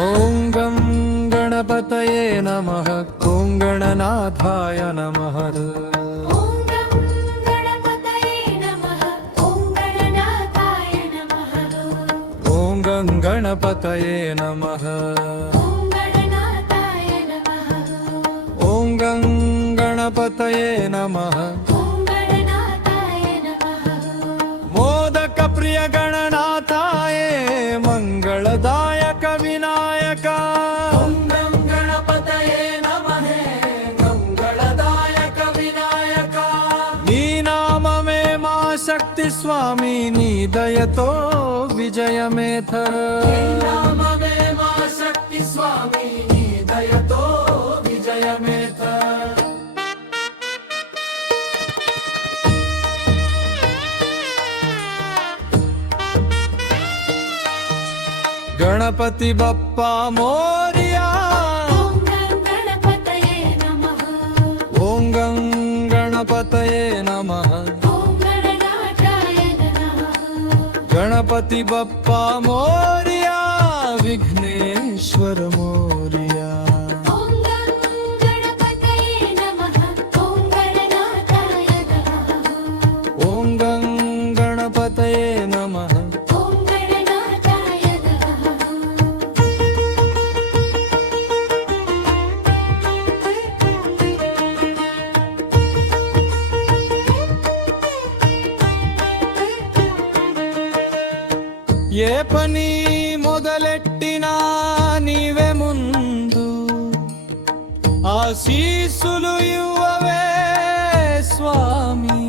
ॐ गं गणपतये नमः। ॐ गणनाथाय नमः। ॐ गं गणपतये नमः। ॐ गणनाथाय नमः। ॐ गं गणपतये नमः। ॐ गणनाथाय नमः। ॐ गं गणपतये नमः। ॐ गणनाथाय नमः। मोदकप्रिय गणनाथाय मंगलदायक विनायक। ॐ गं गणपतये नमः। मंगलदायक विनायक नी नाममे मा शक्ति स्वामी नी दयतो विजयमेथ। नाममे मा शक्ति स्वामी नी दयतो विजयमेथ। गणपति बप्पा मोरिया। ॐ गं गणपतये नमः। ॐ गं गणपतये नमः। ॐ गणनाथाय नमः। गणपति बप्पा मोरिया विघ्नेश्वर मोरिया। ॐ गं गणपतये नमः। ॐ गणनाथाय नमः। ॐ गं गणपतये नमः। ॐ गणनाथाय नमः। ఏ పని మొదలెట్టినా నీవే ముందు ఆశీస్సులు ఇవ్వవే స్వామి।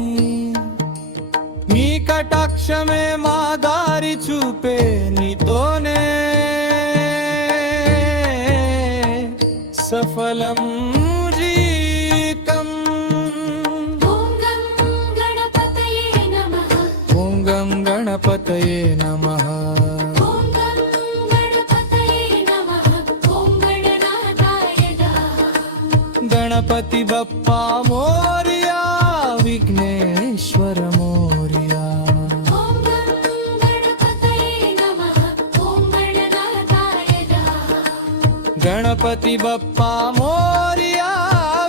నీ కటాక్షమే మా దారి చూపే నీతోనే సఫలం జీవితం। ॐ गं गणपतये नमः। ॐ गं गणपतये नमः। ॐ गं गणपतये नमः। ॐ गणनाथाय नमः। गणपति बप्पा मोरिया विघ्नेश्वर मोरिया। ॐ गं गणपतये नमः। ॐ गणनाथाय नमः। गणपति बप्पा मोरिया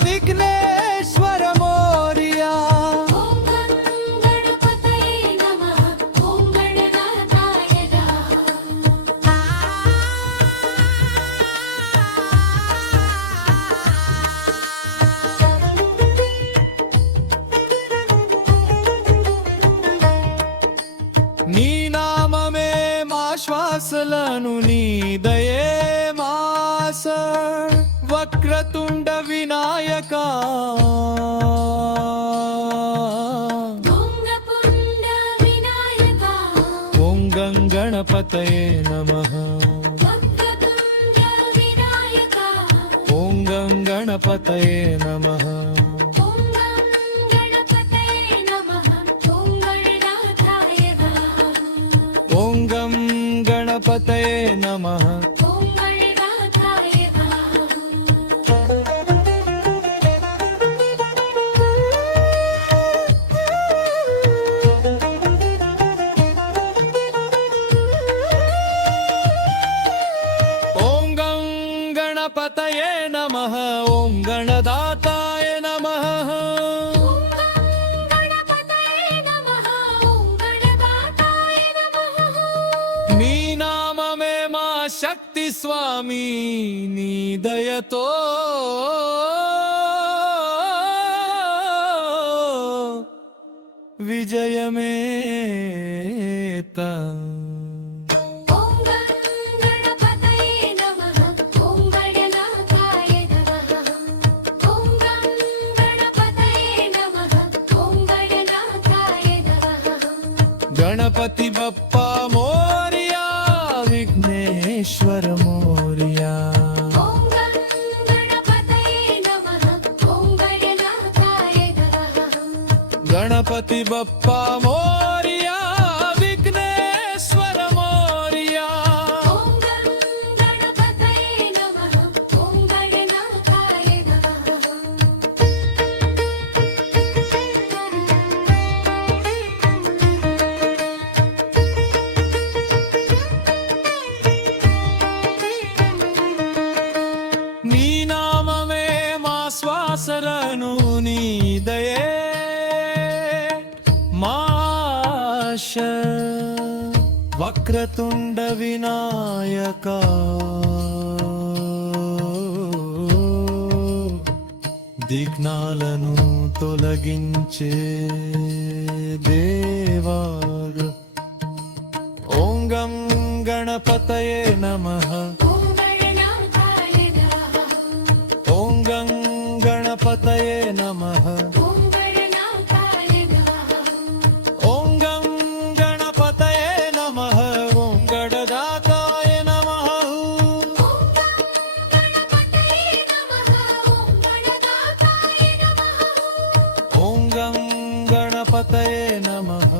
विघ्नेश्वर मोरिया। ॐ गं गणपतये नमः। ॐ गणनाथाय नमः। నీ నామమే మా శ్వాసలను నీ దయే మాస వక్రతుండ వినాయక। ढुङ्गपुण्ड विनायका। ॐ गं गणपतये नमः। वक्रतुण्ड विनायका। ॐ गं गणपतये नमः। ॐ गं गणपतये नमः। ॐ गणनाथाय नमः। ॐ गं गणपतये नमः। ॐ गणनाथाय नमः। ॐ गं गणपतये नमः। ॐ गणदाताय नमः। ॐ गं गणपतये नमः। ॐ गणदाताय नमः। నీ నామమే మా శక్తి స్వామి నీ దయతో విజయమేత। ॐ गं गणपतये नमः। ॐ गणनाथाय नमः। ॐ गं गणपतये नमः। ॐ गणनाथाय नमः। गणपति बप्पा मोरिया विघ्नेश्वर मोरिया। ॐ गं गणपतये नमः। ॐ गणनाथाय नमः। गणपति बप्पा मोरिया विघ्नेश्वर मोरिया। ॐ गं गणपतये नमः। ॐ गणनाथाय नमः। వక్రతుండ వినాయక విఘ్నాలను తొలగించే దేవా ఓం గం గణపతయే నమః ఓం గణనాథాయ నమః ఓం గం గణపతయే నమః ఓం గణనాథాయ నమః ఓం గం గణపతయే నమః ఓం గణదాతాయ నమః ఓం గణపతయే నమః ఓం గణనాథాయ నమః ఓం గం గణపతయే నమః